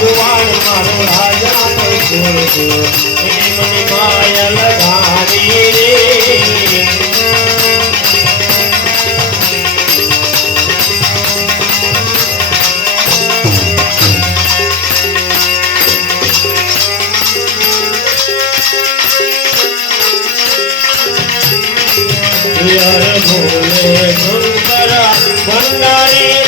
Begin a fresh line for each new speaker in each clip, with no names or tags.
ભગવાન મારો રાજા મને માયા લગાડી રે. ભોલે ભંગારી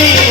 Maria.